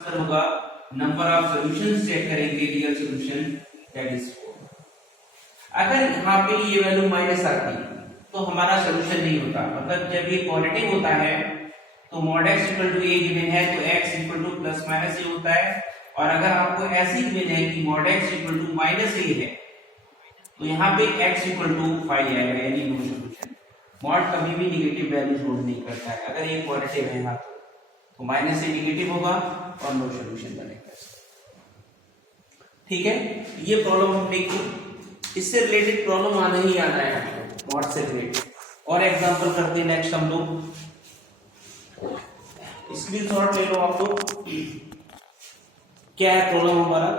Answer होगा number of solutions check करेंगे real solution that is 4। अगर यहाँ पे ये वैल्यू माइनस आती तो हमारा सॉल्यूशन नहीं होता, मतलब जब ये पॉजिटिव होता है तो mod x equal to a given है तो x equal to plus minus a होता है, और अगर आपको ऐसे गिवन है कि mod x equal to minus a है तो यहाँ पे x इक्वल टू 5 आएगा, यानी नो सॉल्यूशन। मॉड कभी भी नेगेटिव वैल्यूज होल्ड नहीं करता है, अगर ये पॉजिटिव है यहाँ तो माइनस से नेगेटिव होगा और नो सॉल्यूशन बनेगा। ठीक है, ये प्रॉब्लम हम देखिए, इससे रिलेटेड प्रॉब्लम आना ही आना है आपको मॉड से रिलेटेड। और एग्जांपल करते हैं नेक्स्ट हम लोग, स्क्रीनशॉट ले लो आप लोग। क्या है प्रॉब्लम हमारा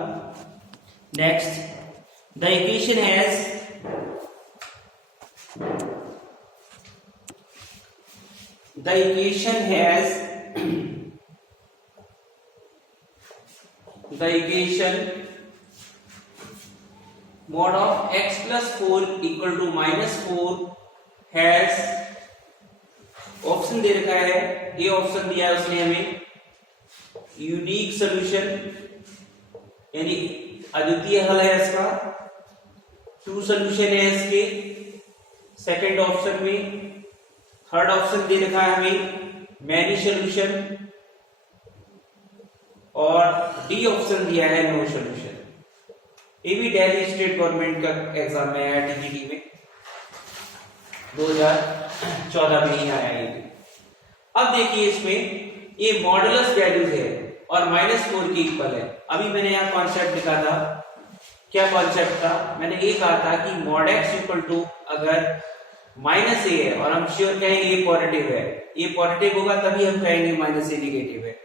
next, the equation has the equation mod of x plus 4 equal to minus 4 has, option दे रखा है, ये ऑप्शन दिया है उसने हमें, यूनिक सॉल्यूशन यानी अद्वितीय हल है इसका, टू सॉल्यूशन है इसके सेकंड ऑप्शन में, थर्ड ऑप्शन दे रखा है हमें मैनी सॉल्यूशन, और डी ऑप्शन दिया है नो सॉल्यूशन। ये भी दिल्ली स्टेट गवर्नमेंट का एग्जाम में आया, टीजीटी में 2014 में ही आया ये। अब देखिए इसमें ये मॉडुलस वैल्यूज है और -4 के इक्वल है। अभी मैंने यहाँ कॉन्सेप्ट लिखा था, क्या कॉन्सेप्ट था, मैंने ये कहा था कि mod x इक्वल टू अगर माइनस ए है और हम श्योर कहेंगे ये पॉजिटिव है, ये पॉजिटिव होगा तभी हम कहेंगे माइनस ए नेगेटिव है,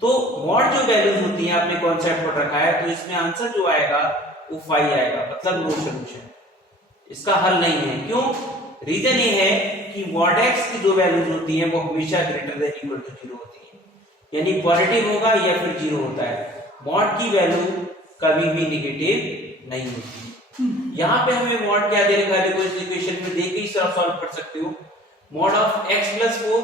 तो मॉड जो वैल्यूज होती है आपने कॉन्सेप्ट पर रखा है तो इसमें आंसर जो आएगा वो 5 आएगा, मतलब नो सॉल्यूशन, इसका हल नहीं है। क्यों? रीजन ये है कि mod x की जो वैल्यूज होती हैं वो हमेशा ग्रेटर देन इक्वल टू 0 होती है, यानी पॉजिटिव होगा या फिर 0 होता है, मॉड की वैल्यू कभी भी नेगेटिव नहीं होती। यहाँ पे हमें मॉड क्या दे रखा है, देखो इस इक्वेशन में देख के ही सॉल्व कर सकते हो, mod of x plus 4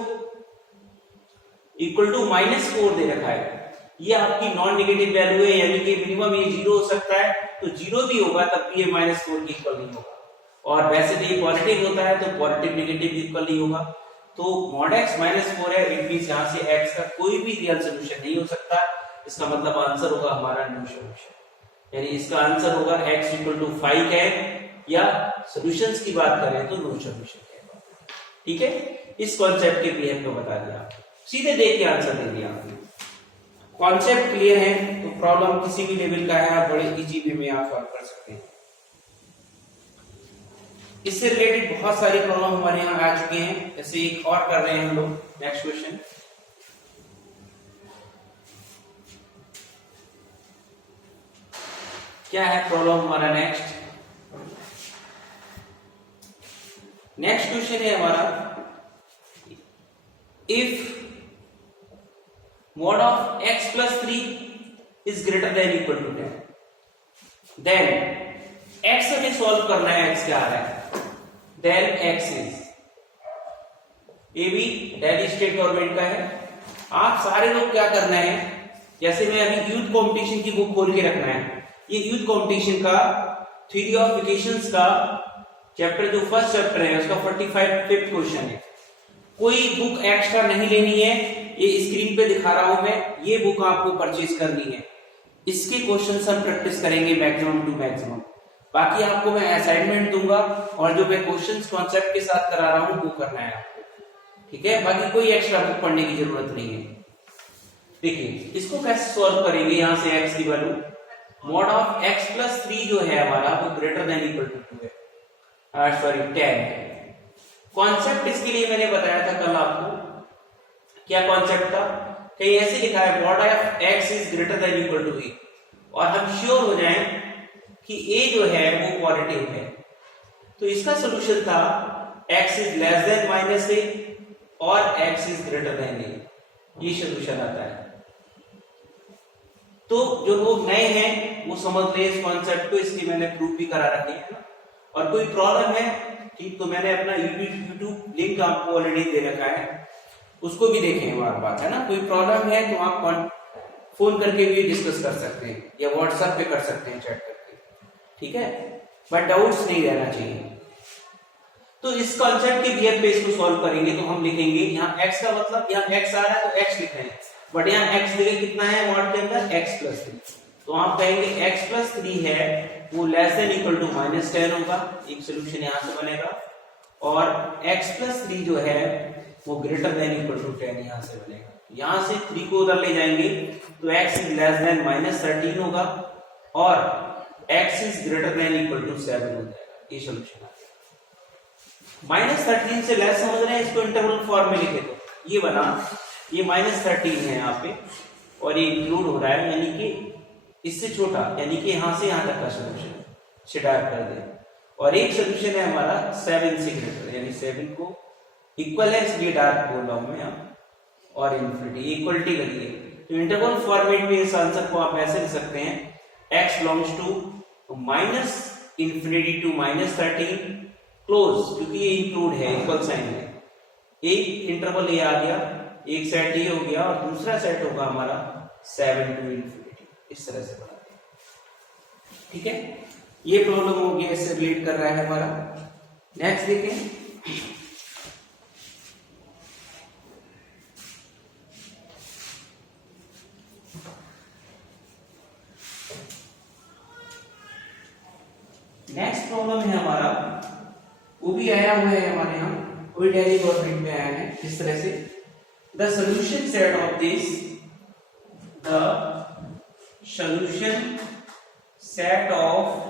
equal to -4 दे रखा है, ये आपकी नॉन नेगेटिव वैल्यू है, यानी कि मिनिमम ये 0 हो सकता है, तो 0 भी होगा तब भी ये -4 के इक्वल नहीं होगा, और वैसे तो ये पॉजिटिव होता है तो पॉजिटिव नेगेटिव इक्वल नहीं होगा, तो mod x -4 है, इट मींस यहां से x का कोई भी रियल सॉल्यूशन नहीं हो सकता, इसका मतलब आंसर होगा हमारा नो सॉल्यूशन, यानी इसका आंसर होगा x इक्वल टू 5 है, या सॉल्यूशंस की बात करें तो नो सॉल्यूशन है। ठीक है, इस कॉन्सेप्ट के पीएम को बता दिया, सीधे देख के आंसर दे दिया आपने। कॉन्सेप्ट क्लियर है तो प्रॉब्लम किसी भी लेवल का है आप बड़े इजी वे में आप सॉल्व कर सकते हैं। इससे रिलेटेड बहुत सारी प्रॉब्लम हमारे यहाँ आ चुके हैं, ऐसे एक और कर रहे हैं हम लोग। नेक्स्ट क्वेश्चन, क्या है प्रॉब्लम हमारा नेक्स्ट क्वेश्चन है हमारा, if mod of x plus 3 is greater than equal to 10, then x हमें सॉल्व करना है, x क्या आ रहा है, then x is, ये भी दिल्ली स्टेट गवर्नमेंट का है। आप सारे लोग क्या करना है, जैसे मैं अभी यूथ कंपटीशन की बुक खोल के रखना है, ये यूथ कंपटीशन का थ्योरी ऑफ इक्वेशंस का चैप्टर जो फर्स्ट चैप्टर है उसका 45th क्वेश्चन है, कोई बुक एक्स्ट्रा नहीं लेनी है, ये स्क्रीन पे दिखा रहा हूं मैं, ये बुक आपको परचेज करनी है, इसके क्वेश्चंस हम प्रैक्टिस करेंगे मैक्सिमम टू मैक्सिमम, बाकी आपको मैं असाइनमेंट दूंगा और जो मैं क्वेश्चंस कॉन्सेप्ट के साथ करा रहा हूं वो करना है आपको, ठीक है, बाकी कोई एक्स्ट्रा बुक पढ़ने की जरूरत नहीं है। देखिए इसको कैसे सॉल्व करेंगे, यहां से x की value mod of x plus 3 जो है हमारा वो ग्रेटर देन इक्वल टू 2 है, सॉरी 10 है। कॉन्सेप्ट इसके लिए मैंने बताया था कल आपको, क्या कॉन्सेप्ट था, कहीं ऐसे लिखा है mod of x is greater than equal to a, और हम श्योर हो जाएं कि a जो है वो पॉजिटिव है, तो इसका सॉल्यूशन था x is less than minus a और x is greater then a, ये सॉल्यूशन आता है। तो जो लोग नए हैं वो समझ ले इस कॉन्सेप्ट को, इसलिए मैंने प्रूफ भी करा रखी है, और कोई प्रॉब्लम है ठीक, तो मैंने अपना यूट्यूब लिंक आपको ऑलरेडी दे रखा है, उसको भी देखें, बार बार है ना, कोई प्रॉब्लम है तो आप फोन करके भी डिस्कस कर सकते हैं या व्हाट्सएप पे कर सकते हैं चैट करके, ठीक है, बट डाउट्स नहीं रहना चाहिए। तो इस कॉन्सेप्ट के बीएफ पे इसको सॉल्व करेंगे तो हम लिखेंगे यहाँ x का मतलब यहाँ x आ रहा है तो x लिख रहे हैं, बट यहाँ x जगह कितना है मॉड के अंदर x प्लस 3, तो आप कहेंगे x प्लस 3 है वो लेस देन इक्वल टू -10 होगा, एक सोल्यूशन यहाँ से बनेगा, और x प्लस 3 जो है वो ग्रेटर देन इक्वल टू 10 यहाँ से बनेगा। यहाँ से 3 को उधर ले जाएंगे तो x इज लेस देन -13 होगा और x is greater than equal to 7 हो जाएगा, ये सोल्यूशन आ गया। -13 से लेस समझ रहे हैं, इसको इंटरवल फॉर्म में लिखे तो ये बना, ये -13 है यहाँ पे और ये इंक्लूड हो रहा है, यानी कि इससे छोटा, यानी कि यहाँ से यहाँ तक का सोल्यूशन शिडार कर दे, और एक सोल्यूशन है हमारा 7 से ग्रेटर, यानी 7 को इक्वल है इसलिए डार्क बोल रहा हूं मैं यहाँ, और इन्फिनिटी इक्वलिटी लगी है। तो इंटरवल फॉर्मेट में इस आंसर को आप ऐसे लिख सकते हैं x belongs to -infinity to -13 close, क्योंकि ये इंक्लूड है, इक्वल साइन है, एक इंटरवल ये आ गया, एक सेट ये हो गया और दूसरा सेट होगा हमारा 7 टू इन्फिनिटी, इस तरह से बनाते हैं, ठीक है। ये प्रॉब्लम हो गया, इससे रिलेट कर रहा है हमारा। नेक्स्ट देखें, नेक्स्ट प्रॉब्लम है हमारा, वो भी आया हुआ है हमारे यहाँ, वो भी डेली गवर्नमेंट में आया है इस तरह से, the solution set of this, the solution set of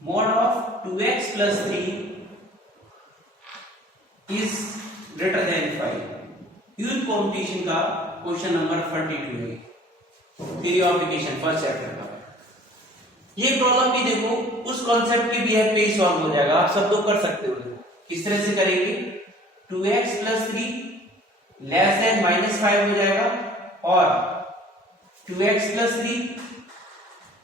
mod of 2x plus 3 is greater than 5, huge competition का क्वेश्चन नंबर 42 है, theory of equation first chapter का। ये प्रॉब्लम भी देखो उस कॉन्सेप्ट के बीएफ पे ही सॉल्व हो जाएगा, आप सब लोग कर सकते हो। किस तरह से करेंगे, 2x plus 3 लेस देन -5 हो जाएगा और 2x plus 3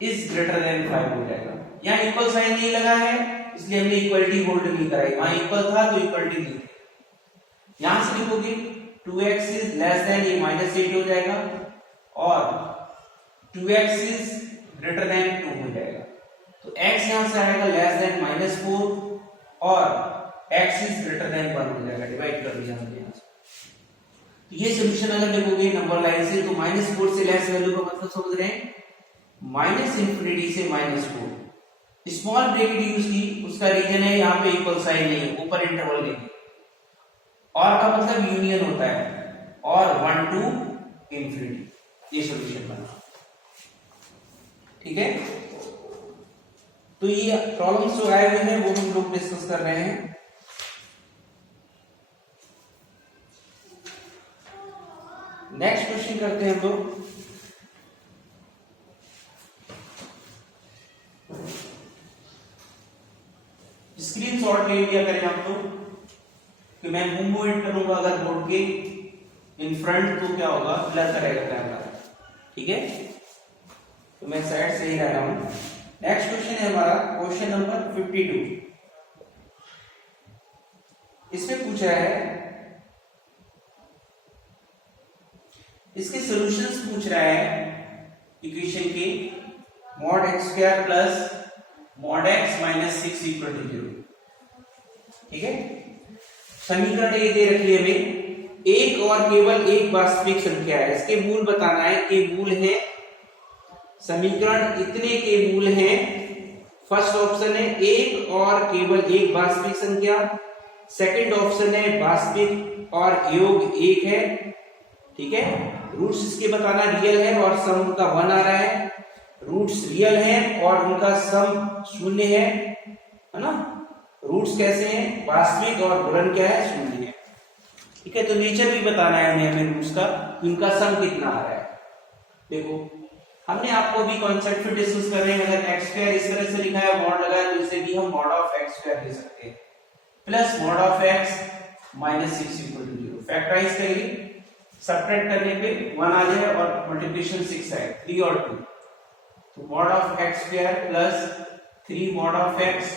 is greater then 5 हो जाएगा। यहाँ इक्वल साइन नहीं लगा है इसलिए हमने इक्वलिटी होल्ड नहीं कराई, वहां इक्वल था तो इक्वलिटी नहीं। यहां से लिखोगे 2x इज लेस देन, ये -8 हो जाएगा और 2x इज ग्रेटर देन 2 हो जाएगा, तो x यहां से आएगा लेस देन -4 और x इज ग्रेटर देन 1 हो जाएगा, डिवाइड कर दिया हमने यहां से। तो ये सॉल्यूशन अगर लिखोगे नंबर लाइन से तो -4 से लेस वैल्यू का मतलब समझ रहे हैं, -इंफिनिटी से -4, स्मॉल ब्रैकेट यूज की, उसका रीजन है यहाँ पे इक्वल साइन नहीं है, ऊपर इंटरवल लेंगे, और का मतलब यूनियन होता है, और 1 टू इंफिनिटी, ये सॉल्यूशन बना, ठीक है। तो ये प्रॉब्लम्स जो आए हुए हैं वो हम लोग डिस्कस कर रहे हैं। नेक्स्ट क्वेश्चन करते हैं हम लोग, स्क्रीनशॉट ले लिया करें आप लोग कि मैं मूवमेंट करूंगा अगर बोर्ड के इन फ्रंट तो क्या होगा, ब्लर करेगा कैमरा, ठीक है। तो मैं साइड से ही रहा हूं। नेक्स्ट क्वेश्चन है हमारा क्वेश्चन नंबर 52, इसमें पूछा है, इसके सॉल्यूशंस पूछ रहा है इक्वेशन के mod x² plus mod x minus 6 equal to 0, ठीक है। समीकरण ये दे रखी है हमें, एक और केवल एक वास्तविक संख्या है, इसके मूल बताना है कि मूल है, समीकरण इतने के मूल हैं। फर्स्ट ऑप्शन है एक और केवल एक वास्तविक संख्या, सेकंड ऑप्शन है वास्तविक और योग एक है, ठीक है। रूट्स इसके बताना रियल है और सम उनका 1 आ रहा है, रूट्स रियल हैं और उनका सम 0 है ना। रूट्स कैसे हैं, वास्तविक, और गुणन क्या है, 0 है, ठीक है। तो नेचर भी बताना है हमें रूट्स का, उनका सम कितना आ रहा है। देखो हमने आपको भी कॉन्सेप्ट फिर डिस्कस कर रहे हैं, अगर x² इस तरह से लिखा है, मॉड लगा है, तो इसे भी हम mod ऑफ x² ले सकते हैं, plus mod of x minus 6 equal to 0। Factorise करेंगे, सब्ट्रैक्ट करने पे 1 आ जाए और मल्टीप्लिकेशन 6 आए, 3 और 2, तो mod of x² plus 3 mod of x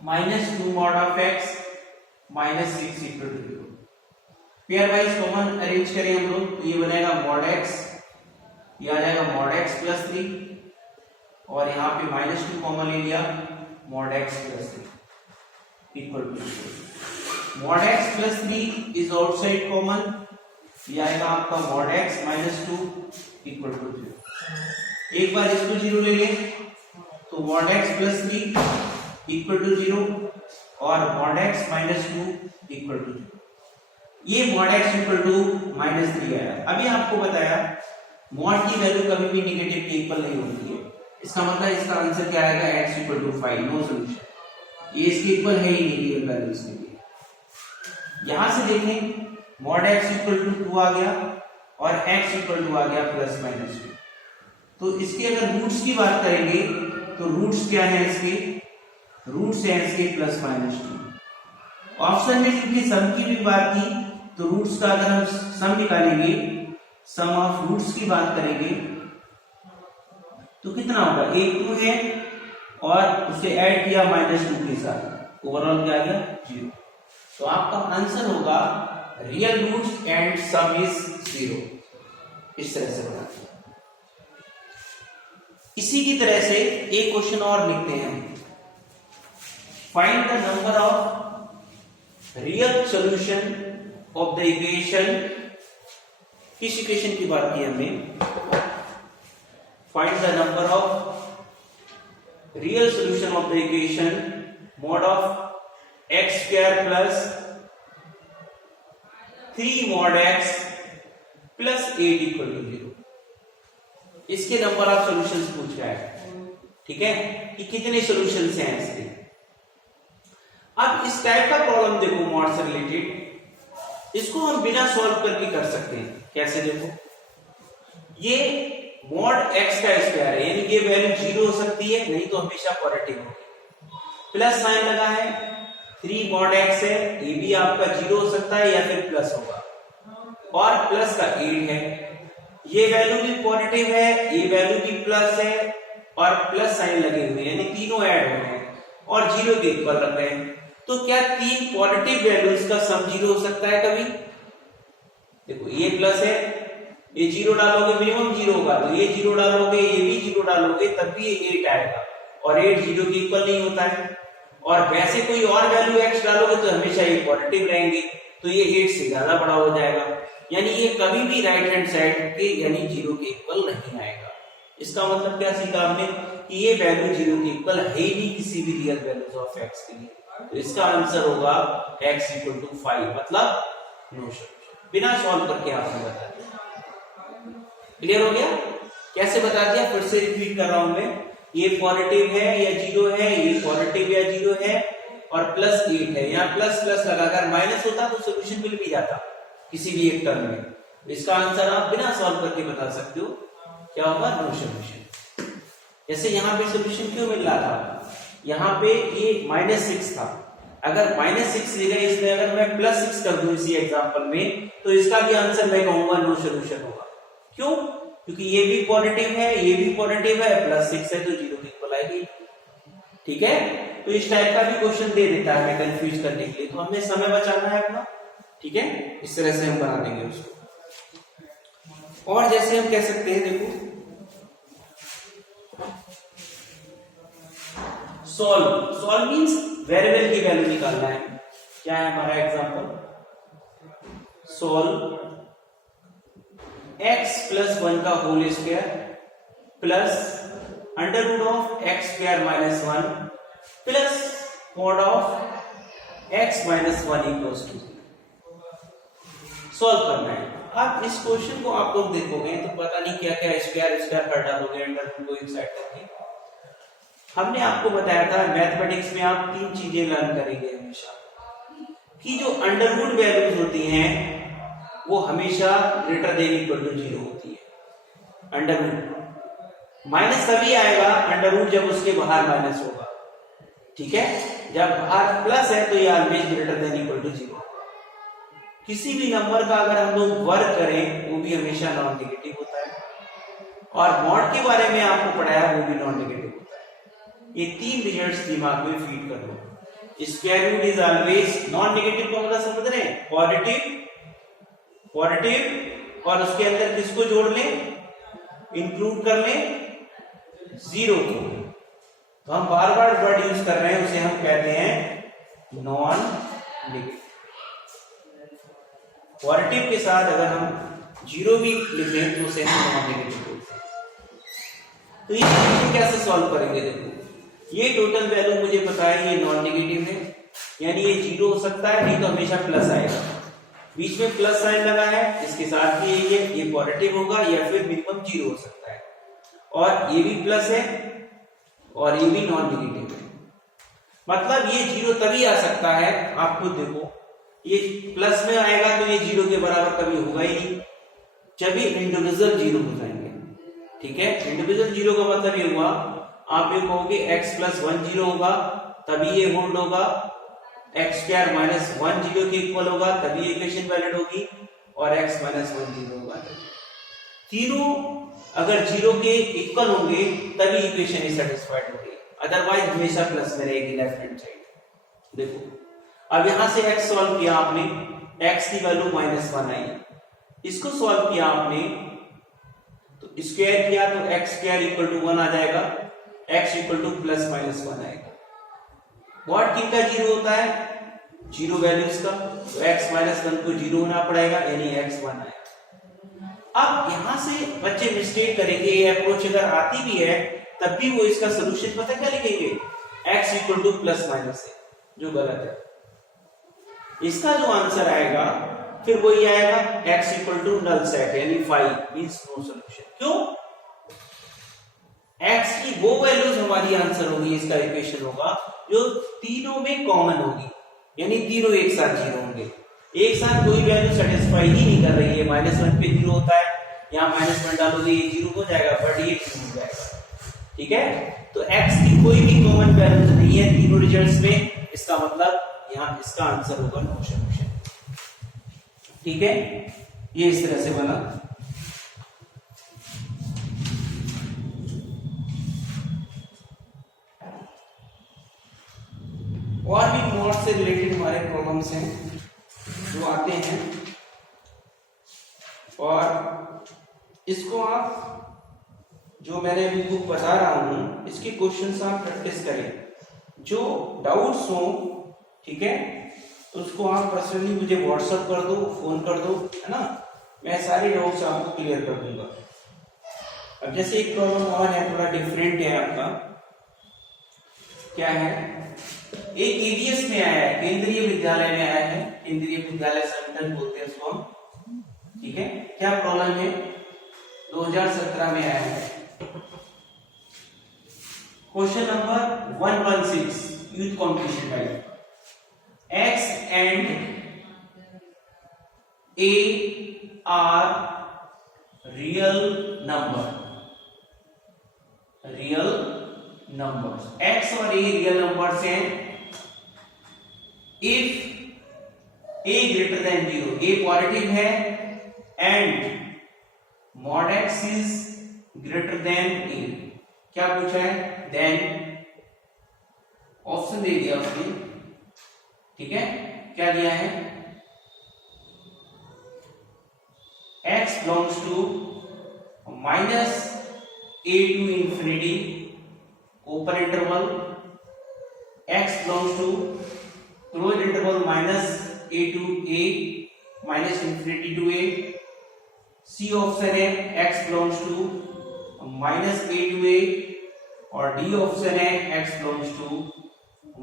minus 2 mod of x minus 6 equal to 0। Pairwise common arrange करें हम लोग, तो ये बनेगा mod x ये आ जाएगा मॉड x प्लस 3 और यहाँ पे -2 कॉमन ले लिया, mod x plus 3 equal to mod x plus 3 is outside common, ये आएगा आपका mod x minus 2 equal to 0। एक बार इसको 0 ले लें तो mod x plus 3 equal to 0 और mod x minus 2 equal to 0। ये मॉड x इक्वल टू -3 आया। अभी आपको बताया मॉड की वैल्यू कभी भी नेगेटिव के इक्वल नहीं होती है, इसका मतलब इसका आंसर क्या आएगा, x equal to 5, no solution, ये इसके इक्वल है ही नहीं रियल वैल्यूज के लिए। यहां से देखें मॉड x इक्वल टू 2 आ गया और x इक्वल टू आ गया प्लस माइनस 2। तो इसके अगर रूट्स की बात करेंगे तो रूट्स क्या है इसके, रूट्स है इसके प्लस माइनस 2। ऑप्शन में क्योंकि सम की भी बात की तो रूट्स का अगर हम सम निकालेंगे, सम ऑफ रूट्स की बात करेंगे तो कितना होगा, 1 2 है और उसे ऐड किया -2 के साथ, ओवरऑल क्या आ गया 0। तो आपका आंसर होगा real roots and sum is 0। इस तरह से बनाते हैं। इसी की तरह से एक क्वेश्चन और लिखते हैं, find the number of real solution of the equation. किस इक्वेशन की बात की हमने, find the number of real solution of the equation mod of x square plus 3 mod x plus 8 equal to 0। इसके नंबर ऑफ सॉल्यूशंस पूछ रहा है, ठीक है, कि कितने सॉल्यूशंस हैं इसके। अब इस टाइप का प्रॉब्लम देखो मॉड से रिलेटेड, इसको हम बिना सॉल्व करके कर सकते हैं। कैसे, देखो ये मॉड x का स्क्वायर है, यानी ये वैल्यू 0 हो सकती है, नहीं तो हमेशा पॉजिटिव होगी। प्लस साइन लगा है, 3 मॉड x है, ये भी आपका 0 हो सकता है या फिर प्लस होगा, और प्लस का 8 है, ये वैल्यू भी पॉजिटिव है, ये वैल्यू भी प्लस है और प्लस साइन लगे हुए हैं, यानी तीनों ऐड हो रहे हैं और 0 के इक्वल रख रहे हैं। तो क्या 3 पॉजिटिव वैल्यूज का सम 0 हो सकता है कभी? देखो ये प्लस है, ये 0 डालोगे मिनिमम 0 होगा, तो ये 0 डालोगे, ये भी 0 डालोगे, तब भी ये 8 आएगा और 8 0 के इक्वल नहीं होता है। और वैसे कोई और वैल्यू x डालोगे तो हमेशा ये पॉजिटिव रहेंगे, तो ये 8 से ज्यादा बड़ा हो जाएगा, यानी ये कभी भी राइट हैंड साइड के यानी 0 के इक्वल नहीं आएगा। इसका मतलब क्या सीखा हमने, कि ये वैल्यू 0 के इक्वल है ही नहीं किसी भी रियल वैल्यूज ऑफ x के लिए। तो इसका आंसर होगा x इक्वल टू 5, मतलब नो सॉल्यूशन। बिना सॉल्व करके आपने बता दिया। क्लियर हो गया? कैसे बता दिया, फिर से रिपीट कर रहा हूं मैं, ये पॉजिटिव है या 0 है, ये पॉजिटिव या 0 है और प्लस 8 है, यहाँ प्लस प्लस लगाकर माइनस होता तो सोल्यूशन मिल भी जाता किसी भी एक टर्म में। इसका आंसर आप बिना सॉल्व करके बता सकते हो, क्या होगा, नो सॉल्यूशन। जैसे यहाँ पे सॉल्यूशन क्यों मिल रहा था, यहाँ पे ये -6 था, अगर -6 ले गए इसमें, अगर मैं +6 कर दूं इसी एग्जांपल में, तो इसका भी आंसर मैं कहूंगा नो सॉल्यूशन होगा। क्यों? क्योंकि ये भी पॉजिटिव है, ये भी पॉजिटिव है, +6 है तो 0 के इक्वल आएगी। ठीक है, तो इस टाइप का भी क्वेश्चन दे देता है कंफ्यूज करने के लिए, तो हमने समय बचाना है अपना। ठीक है, इस तरह से हम बना देंगे उसको। और जैसे हम कह सकते हैं, देखो सॉल्व मींस वेरिएबल की वैल्यू निकालना है। क्या है हमारा एग्जांपल, सॉल्व x + 1 का whole square plus √(x² - 1) plus mod of x - 1 = 0। Solve करना है। अब इस क्वेश्चन को आप लोग देखोगे तो पता नहीं क्या क्या स्क्वायर कर डालोगे, अंडर को एक साइड करके। हमने आपको बताया था मैथमेटिक्स में आप 3 चीजें लर्न करेंगे हमेशा, कि जो अंडरवुड वैल्यूज होती हैं वो हमेशा ग्रेटर देन इक्वल टू 0 होती है। अंडरवुड माइनस तभी आएगा अंडरवुड जब उसके बाहर माइनस होगा। ठीक है, जब बाहर प्लस है तो ये always greater than equal to 0। किसी भी नंबर का अगर हम लोग वर्क करें वो भी हमेशा नॉन नेगेटिव होता है, और मॉड के बारे में आपको पढ़ाया वो भी नॉन नेगेटिव होता है। ये 3 रिजल्ट्स दिमाग में फीड कर लो। Square root is always non negative का मतलब समझ रहे हैं, पॉजिटिव और उसके अंदर किसको जोड़ लें, इंक्लूड कर लें 0 को। तो हम बार बार वर्ड यूज कर रहे हैं, उसे हम कहते हैं नॉन नेगेटिव। पॉजिटिव के साथ अगर हम 0 भी लिखें तो उसे हम नॉन नेगेटिव बोलते हैं। तो ये कैसे सॉल्व करेंगे? देखो ये टोटल वैल्यू मुझे पता है ये नॉन नेगेटिव है, यानी ये 0 हो सकता है, नहीं तो हमेशा प्लस आएगा। बीच में प्लस साइन लगा है, इसके साथ भी यही है, ये पॉजिटिव होगा या फिर मिनिमम 0 हो सकता है। और ये भी प्लस है और ये भी नॉन नेगेटिव है, मतलब ये 0 तभी आ सकता है, आप खुद देखो ये प्लस में आएगा तो ये 0 के बराबर कभी होगा ही नहीं, जब ये इंडिविजुअल 0 हो जाएंगे। ठीक है, इंडिविजुअल 0 का मतलब ये हुआ, आप ये कहोगे x + 1 0 होगा तभी ये होल्ड होगा, x² - 1 0 के इक्वल होगा तभी इक्वेशन वैलिड होगी, और x - 1 0 होगा। तीनों अगर 0 के इक्वल होंगे तभी इक्वेशन सेटिस्फाइड होगी, अदरवाइज हमेशा प्लस में रहेगी लेफ्ट हैंड साइड। देखो अब यहां से x सॉल्व किया आपने, x की वैल्यू -1 आई, इसको सॉल्व किया आपने तो स्क्वायर किया तो x² = 1 आ जाएगा, x = +-1 आएगा। व्हाट किनका 0 होता है? 0 वैल्यूज का, तो x - 1 को 0 होना पड़ेगा, यानी x 1 आएगा। अब यहां से बच्चे मिस्टेक करेंगे, ये अप्रोच अगर आती भी है तब भी वो इसका सॉल्यूशन पता क्या लिखेंगे? x = +- है, जो गलत है। इसका जो आंसर आएगा फिर वही आएगा, x = null set यानी 5 मींस नो सॉल्यूशन। क्यों? x की वो वैल्यूज हमारी आंसर होगी, इसका इक्वेशन होगा जो तीनों में कॉमन होगी, यानी तीनों एक साथ 0 होंगे। एक साथ कोई वैल्यू सेटिस्फाई ही नहीं कर रही है, -1 पे 0 होता है, यहाँ -1 डालोगे ये 0 हो जाएगा, बट ये 2 हो जाएगा। ठीक है, तो x की कोई भी कॉमन वैल्यू नहीं है तीनों रिजल्ट्स में, इसका मतलब यहाँ इसका आंसर होगा नो सॉल्यूशन। ठीक है, ये इस तरह से बना। और भी मॉड से रिलेटेड हमारे प्रॉब्लम्स हैं जो आते हैं, और इसको आप जो मैंने अभी बुक बता रहा हूं इसके क्वेश्चंस आप प्रैक्टिस करें, जो डाउट्स हो, ठीक है, तो उसको आप पर्सनली मुझे व्हाट्सएप कर दो, फोन कर दो, है ना, मैं सारे डाउट्स आपको क्लियर कर दूंगा। अब जैसे एक प्रॉब्लम और है, थोड़ा डिफरेंट है आपका, क्या है, एक एबीएस में आया है, केंद्रीय विद्यालय में आया है, केंद्रीय विद्यालय संगठन बोलते हैं उसको, ठीक है। क्या प्रॉब्लम है, 2017 में आया है, question number 116 youth competition type, x and a are real numbers, x और a रियल नंबर्स हैं, if a greater than 0, a positive है and mod x is greater than a, क्या पूछा है, then ऑप्शन दे दिया उसने, ठीक है, क्या दिया है, x belongs to -a to infinity open interval, x belongs to closed interval -a to a -infinity to a, c option है x belongs to -a to a, और d ऑप्शन है x belongs to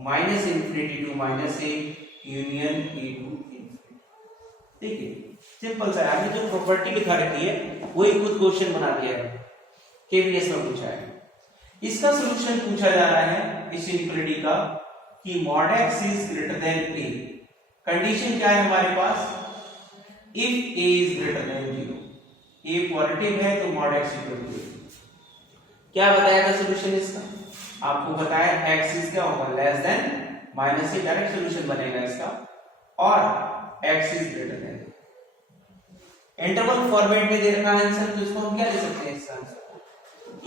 -infinity to -a union a to infinity। ठीक है, simple सा है, जो property लिखा रखी है वही खुद क्वेश्चन बना दिया है, केवीएस में पूछा है। इसका सॉल्यूशन पूछा जा रहा है इस इनइक्वालिटी का कि mod x is greater than a, condition क्या है हमारे पास, if a is greater than 0, a positive है तो mod x equal to a। क्या बताया था सॉल्यूशन इसका, आपको बताया x इज क्या होगा, लेस देन माइनस से डायरेक्ट सॉल्यूशन बनेगा इसका, और x is greater then, interval format में दे रखा है आंसर, तो इसको हम क्या ले सकते हैं इसका आंसर,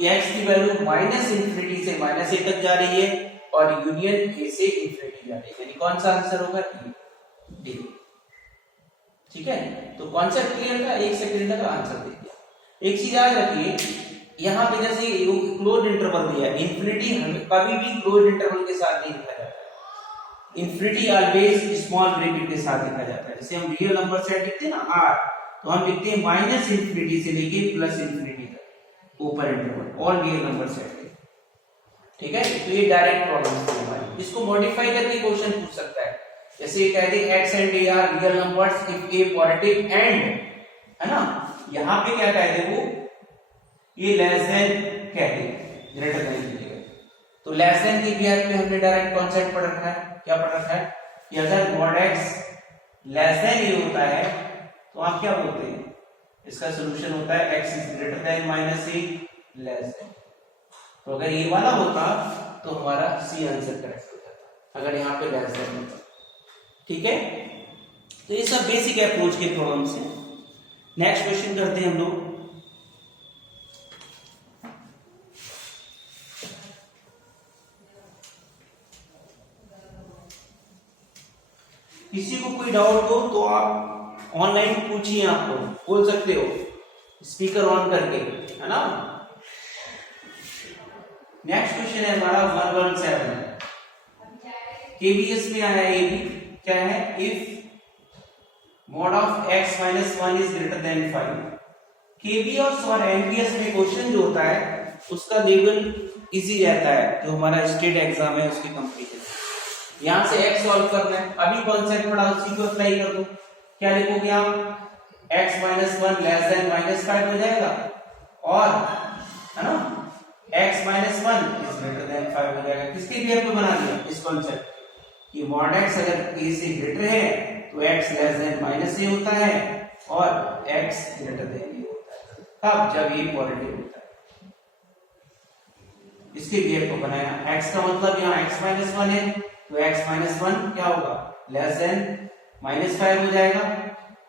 x की वैल्यू -infinity से -a तक जा रही है और यूनियन a से इंफिनिटी जा रही है, यानी कौन सा आंसर होगा, डी। ठीक है, तो कॉन्सेप्ट क्लियर था, एक सेकंड तक आंसर दे दिया। एक चीज याद रखिए, यहाँ पे जैसे क्लोज इंटरवल दिया है, इंफिनिटी कभी भी क्लोज इंटरवल के साथ नहीं लिखा जाता है, इंफिनिटी ऑलवेज स्मॉल ब्रैकेट के साथ लिखा जाता है। जैसे हम रियल नंबर सेट लिखते हैं ना r, तो हम लिखते हैं माइनस इंफिनिटी से लेके प्लस इंफिनिटी तक open interval all real number set के। ठीक है, तो ये डायरेक्ट प्रॉब्लम है हमारी। इसको मॉडिफाई करके क्वेश्चन पूछ सकता है, जैसे ये कह दे x and a are real numbers if a positive and, है ना, यहाँ पे क्या कह दे वो, ये लेस देन कह दे, ग्रेटर देन के लिए। तो लेस देन की बिहार पे हमने डायरेक्ट कॉन्सेप्ट पढ़ रखा है, क्या पढ़ रखा है कि अगर mod x लेस देन ये होता है तो आप क्या बोलते हैं, इसका सॉल्यूशन होता है x is greater then minus a less than. तो अगर ये वाला होता तो हमारा सी आंसर करेक्ट हो जाता, अगर यहाँ पे लेस देन होता। ठीक है, तो ये सब बेसिक अप्रोच के प्रॉब्लम्स हैं। नेक्स्ट क्वेश्चन करते हैं हम लोग। किसी को कोई डाउट हो तो आप ऑनलाइन पूछिए, आपको बोल सकते हो स्पीकर ऑन करके, है ना। नेक्स्ट क्वेश्चन है हमारा 117, केबीएस में आया है, ये भी क्या है, if mod of x minus 1 is greater then 5। KBS और एमपीएस में क्वेश्चन जो होता है उसका लेवल इजी रहता है, जो हमारा स्टेट एग्जाम है उसके कंप्लीट। यहां से x सॉल्व करना है, अभी कॉन्सेप्ट पढ़ा उसी को अप्लाई कर दो। क्या लिखोगे आप, x minus 1 less than minus 5 हो जाएगा, और है ना x minus 1 is greater then 5 हो जाएगा। किसके बिहेव पे बना दिया इस कॉन्सेप्ट कि mod x अगर a से ग्रेटर है तो x less than minus a होता है और x ग्रेटर देन a होता है, तब जब ये पॉजिटिव होता है। इसके बिहेव को बनाया, x का मतलब यहाँ x माइनस 1 है तो x माइनस 1 क्या होगा, लेस देन माइनस 5 हो जाएगा,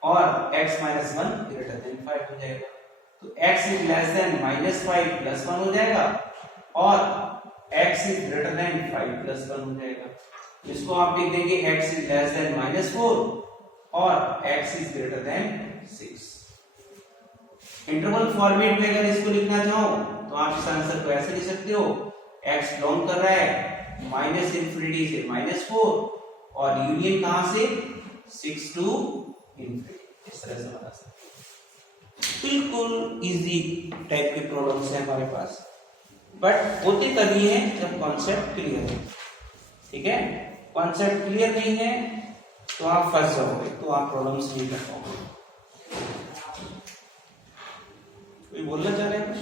और x माइनस 1 ग्रेटर देन 5 हो जाएगा। तो x is less than minus 5 plus 1 हो जाएगा, और x is greater then 5 plus 1 हो जाएगा। इसको आप लिख देंगे x is less than minus 4 और x is greater then 6। Interval format में अगर इसको लिखना चाहो तो आप इस आंसर को ऐसे लिख सकते हो, x बिलोंग कर रहा है माइनस इंफिनिटी से माइनस 4 और यूनियन कहां से 6 टू इंफिनिटी, इस तरह से बना सकते। बिल्कुल इजी टाइप के प्रॉब्लम्स हैं हमारे पास, बट होते तभी हैं जब कॉन्सेप्ट क्लियर है। ठीक है, कॉन्सेप्ट क्लियर नहीं है तो आप फंस जाओगे, तो आप प्रॉब्लम्स नहीं कर पाओगे। कोई बोलना चाह रहे हैं कुछ?